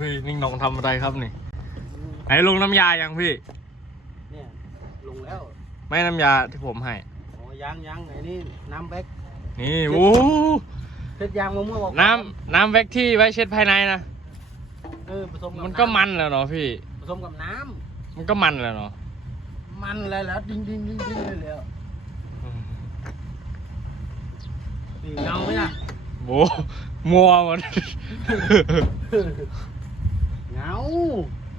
พี่นิ่งนองทำอะไรครับนี่ไหนลงน้ำยายังพี่ เนี่ยลงแล้วไม่น้ำยาที่ผมให้อ๋อยังยังไอ้นี่น้ำแบ็กนี่โอ้เพชรยางมะม่วงออกน้ำน้ำแว็กที่ไว้เช็ดภายในนะเออผสมกับมันก็ำมันแล้วเนาะพี่ผสมกับน้มันก็มันแล้วเนาะำมันอะไรแล้วดิ้งดิ้งดิ้งดิ้งเลยแล้วนี่เงาไหมล่ะโอ้มัวหมด เงา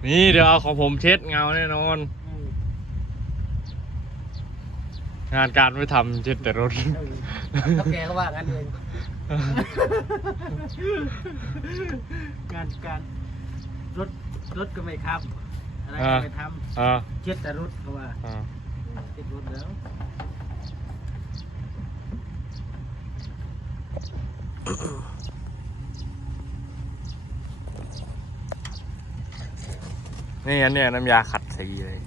นี่เดี๋ยวเอาของผมเช็ดเงาแน่นอนอืมงานการไม่ทำเช็ดแต่รถเออเท่าแกก็ว่ากันเอง งานการรถรถก็ไม่ทำอะไรก็ไม่ทอ่าำเช็ดแต่รถก็ว่าอ่าเช็ดรถแล้ว นี่อันเนี้ยน้ำยาขัดสีเลย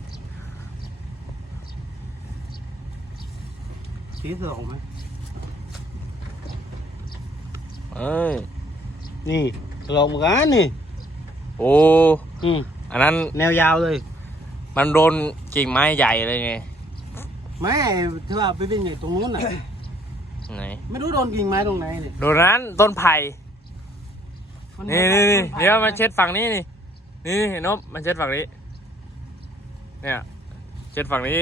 สีเสือของไหมเอ้ยนี่ลองเหมือนกันนี่ โอ้อืมอันนั้นแนวยาวเลย มันโดนกิ่งไม้ใหญ่เลยไงไม่ที่ว่าไปวิ่งอยู่ตรงนู้นน่ะไหนไม่รู้โดนกิ่งไม้ตรงไหนเนี่ยโดนนั้นต้นไผ่มันี่นี่นี่มัเดี๋ยวมาเช็ดฝั่งนี้นี่ นี่นี่เห็นนบมันเช็ดฝั่งนี้ เนี่ย เช็ดฝั่งนี้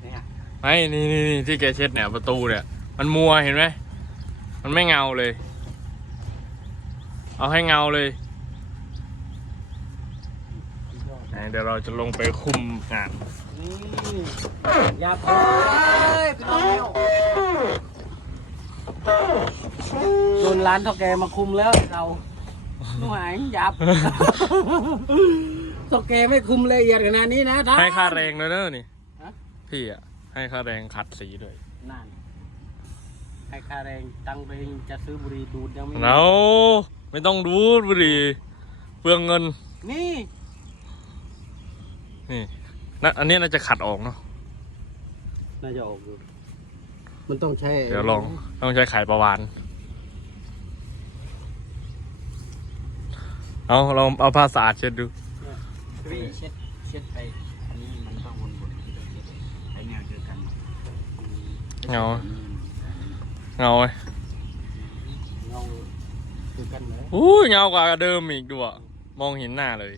เนี่ยไม่นี่นี่นี่ที่แกเช็ดเนี่ยประตูเนี่ย มันมัวเห็นไหมมันไม่เงาเลย เอาให้เงาเลยไหนเดี๋ยวเราจะลงไปคุมงานนี่อย่าเพิ่งพี่น้องแมวโดนร้านเท่าแกมาคุมแล้วเรา หวายยับเท่าแกไม่คุมละเอียดขนาดนี้นะท่าน ให้ค่าแรงด้วยเนอะนี่ฮะ พี่อะ ให้ค่าแรงขัดสีด้วยนั่นให้ค่าแรงตังค์ไปเองจะซื้อบุหรี่ดูดยังไม่มีเราไม่ต้องดูดบุหรี่เปลืองเงินนี่นี่นะอันนี้น่าจะขัดออกเนาะน่าจะออกอยู่มันต้องใช้เดี๋ยวลองต้องใช้ไข่ประวาน เอาลองเอาผ้าสะอาดเช็ดดู พี่เช็ดเช็ดไปอันนี้มันต้องวนๆที่เราเช็ดไอ้แนวเดียวกันเงา เงาไหมเงาคือกันเลยอู้ยเงากว่าเดิมอีกดูอะมองเห็นหน้าเลย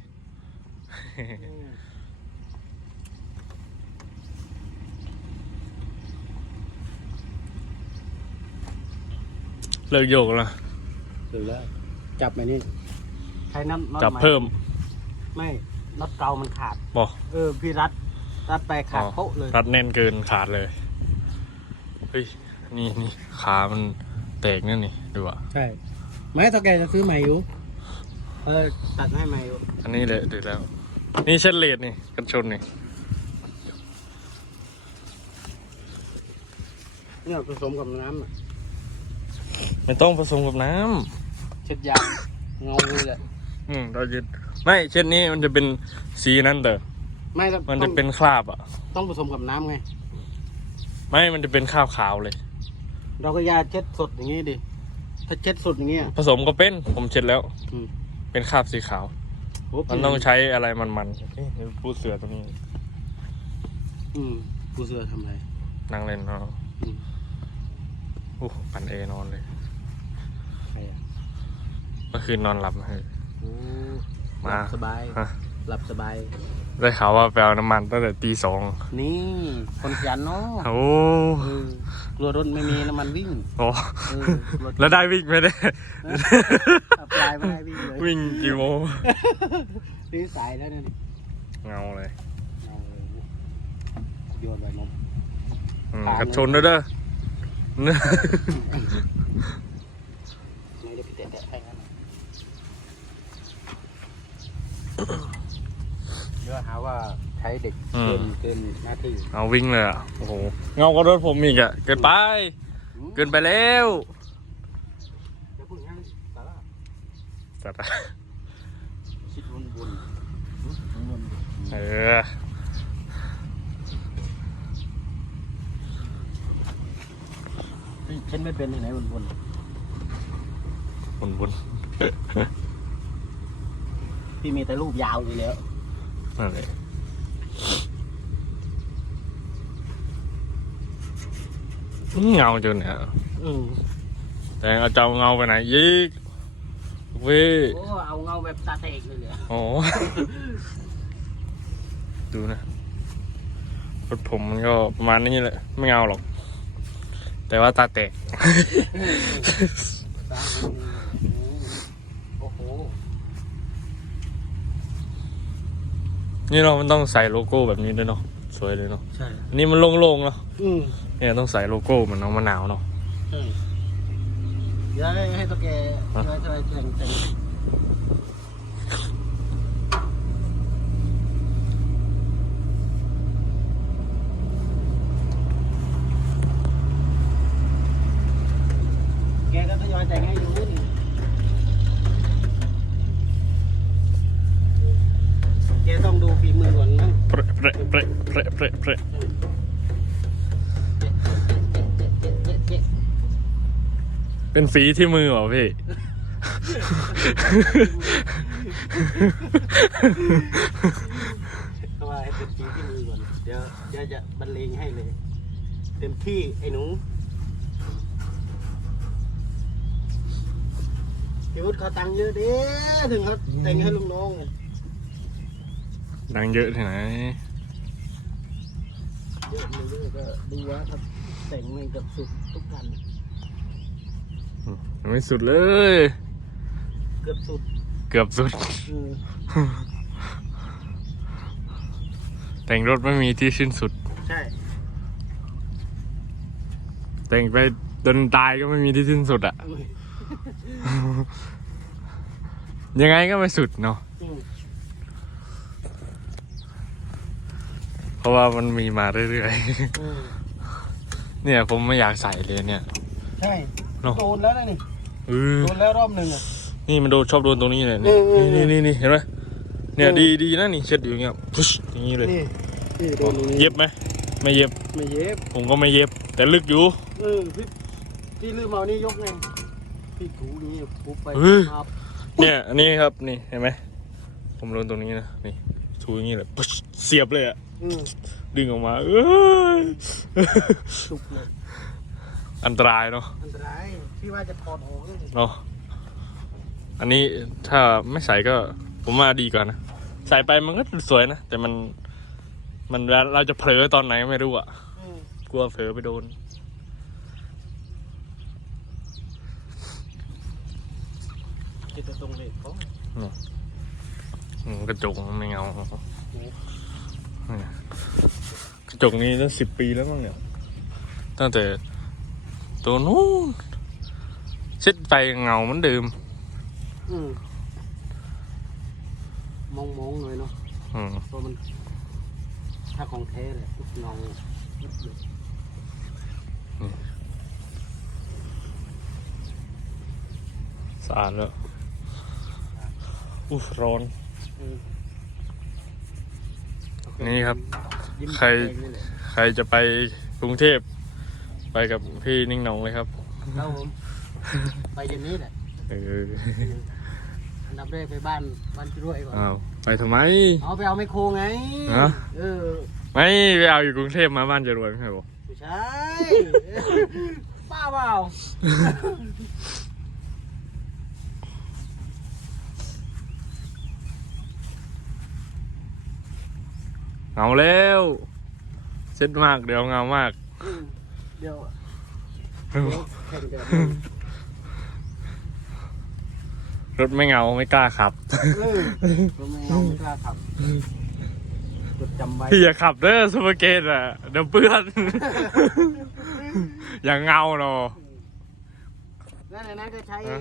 เลิกโยกแล้ว ถึงแล้วจับไหมนี่ใช้น้ำน็อตจับใหเพิ่มไม่น็อตเกามันขาด บอกเออ พี่รัดรัดไปขาดโป๊ะเลยรัดแน่นเกินขาดเลย เฮ้ย นี่นี่ขามันแตกนั่นนี่ดูอะใช่ไม่ถ้าแกจะซื้อใหม่อยู่เออตัดให้ใหม่อยู่อันนี้เลยดูแล้ว นี่เช่นเลดนี่กันชนนี่เนี่ยผสมกับน้ำน่ะไม่ต้องผสมกับน้เช็ดยางเงาเลยแหละำ อืมเราจะไม่เช่นนี้มันจะเป็นสีนั้นแต่ไม่ต้องมันจะเป็นคราบอะ ต้องผสมกับน้ำไง ไม่มันจะเป็นคราบขาวเลย เราก็ยาเช็ดสดอย่างงี้ดิ ถ้าเช็ดสดอย่างเงี้ยผสมก็เป็นผมเช็ดแล้ว อืมเป็นคราบสีขาว โอ้มันต้องใช้อะไรมันๆนี่ปูเสือตรงนี้อืมผู้เสือทำอะไร นั่งเล่นเนาะอืมอู้ปันเอนอนเลย ใครอะ เมื่อคืนนอนหลับนะเฮ้ยโอ้ มาหลับสบายฮะ หลับสบาย ได้ข่าวว่าไปเอาน้ำมันตั้งแต่ตีสองนี่คนขยันเนาะโอ้เออกลัวรถไม่มีน้ำมันวิ่งโหเออรถแล้วได้วิ่งไหมได้อัพไลน์ไม่ได้วิ่งเลยวิ่งกี่โมงนี่สายแล้วเนี่ยนี่เงาเลยเอาเลยโยนไปนมอืมตามเลยกันชนด้วยเด้อ ไม่ได้ไปแตะๆให้งั้นน่ะ เดี๋ยวหาว่าใช้เด็กเกินเกินหน้าที่เอาวิ่งเลยอะ โอ้โห เงากว่ารถผมอีกอะ เกินไป เกินไปแล้วจะพูดงั้นสาระสัตว์อะคิดวนๆวนเออเช่นไม่เป็นที่ไหนวนๆวนวน พี่มีแต่รูปยาวอยู่แล้วนั่นเลยนี่เงาจนเนี่ยอืมแต่เอาเจ้าเงาไปไหนยิกเว้ยโอ้เอาเงาแบบตาเตกเลยเลยโอ้ดูนะรถผมมันก็ประมาณนี้แหละ ไม่เงาหรอก แต่ว่าตาแตก โอ้โห นี่เรามันต้องใส่โลโก้แบบนี้ด้วยเนาะสวยเลยเนาะใช่อันนี้มันโล่งๆเนาะอืมเนี่ยต้องใส่โลโก้เหมือนน้องมะนาวเนาะใช่เดี๋ยวให้ให้ตัวแกช่วยช่วยแต่งแต่งแกก็ทยอยแต่งให้อยู่ เปรอะเปรอะเปรอะเป็นฝีที่มือเหรอพี่ ก็ว่าให้เป็นฝีที่มือก่อนเดี๋ยวเดี๋ยวจะบรรเลงให้เลย เต็มที่ไอ้หนูพี่วุฒิเขาตังค์เยอะเด้ถึงเขาแต่งให้ลุงน้องไงดังเยอะที่ไหน เยอะไม่เยอะก็ดูว่าถ้าแต่งมันกับสุดทุกคันยังไม่สุดเลย เกือบสุดเกือบสุดอืมแต่งรถไม่มีที่สิ้นสุด ใช่แต่งไปจนตายก็ไม่มีที่สิ้นสุดอะยังไงก็ไม่สุดเนาะ อืม เพ ราะว่ามันมีมาเรื่อยอืมๆ เนี่ยผมไม่อยากใส่เลยเนี่ย ใช่เนอะ โดนแล้วนะนี่เออโดนแล้วรอบหนึ่งอะ นี่มันโดนชอบโดนตรงนี้เลยนี่นี่นี่นี่นี่นี่เห็นไหมเนี่ยเออดีดีนะนี่เช็ดอยู่อย่างเงี้ยพุชอย่างนี้เลยนี่นี่โดนตรงนี้เย็บไหมไม่เย็บไม่เย็บผมก็ไม่เย็บ แต่ลึกอยู่ เออพี่พี่ลืมเอานี่ยกไงพี่ถูนี่ปุ๊บไปเฮ้ย ครับเนี่ยอันนี้ครับนี่เห็นไหมผมโดนตรงนี้นะนี่ ชูอย่างนี้เลยพุชเสียบเลยอะอืมดึงออกมาเอ้ยสุกเลยอันตรายเนาะอันตรายพี่ว่าจะถอดออกเลยเนาะอันนี้ถ้าไม่ใส่ก็ผมว่าดีกว่านะใส่ไปมันก็สวยนะแต่มัน มันเราจะเผลอตอนไหนไม่รู้อะอืมกลัวเผลอไปโดนคิดแต่ตรงเลยเขาอืม กระจกมันไม่เงาเนี่ยกระจกนี้ตั้งสิบปีแล้วมั้งเนี่ย ตั้งแต่ตัวนู้นเช็ดไปเงาเหมือนเดิมอืมมองมองๆหน่อยเนาะอืมเพราะมัน ถ้าของแท้เลยเงาสะอาดแล้วอู้ร้อ นอืมนี่ครับยิ้มใครเองนี่แหละใครจะไปกรุงเทพ ไปกับพี่นิ่งหนองเลยครับครับผมไปเย็นนี้แหละเอออันดับแรกไปบ้านบ้านจุ้ยก่อนอ้าวไปทำไมเอาไปเอาไมโครไงฮะเออไม่ไปเอาอยู่กรุงเทพมาบ้านจะรวยไม่ใช่หรอไม่ใช่ป้าเปล่า เงาแล้วเช็ดมากเดี๋ยวเงามากอืมเดี๋ยวเดี๋ยวแข่งกันรถไม่เงาไม่กล้าขับเออผมไม่เอาไม่กล้าขับจดจำไว้พี่อย่าขับเด้อซูเปอร์เกตอะเดี๋ยวเปื้อน อย่างเงาเนาะนั่นแหละนะก็ใช้ฮะ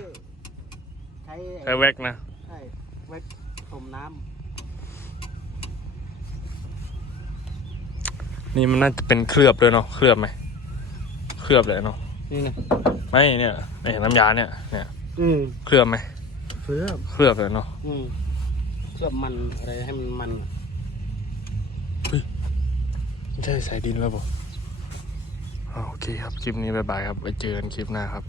ใช้ใช้แว็กนะ ใช่ไว้ต้มน้ นี่มันน่าจะเป็นเคลือบเลยเนาะเคลือบไหมเคลือบเลยเนาะำนี่นะไม่เนี่ยในน้ำยาเนี่ยเนี่ยอืมเคลือบไหมเพื่อเคลือบเลยเนาะอืมเคลือบมันอะไรให้มันมันไม่ใช่สายดินแล้วป่ะโอเคครับ คลิปนี้บายบายครับไว้เจอกันคลิปหน้าครับ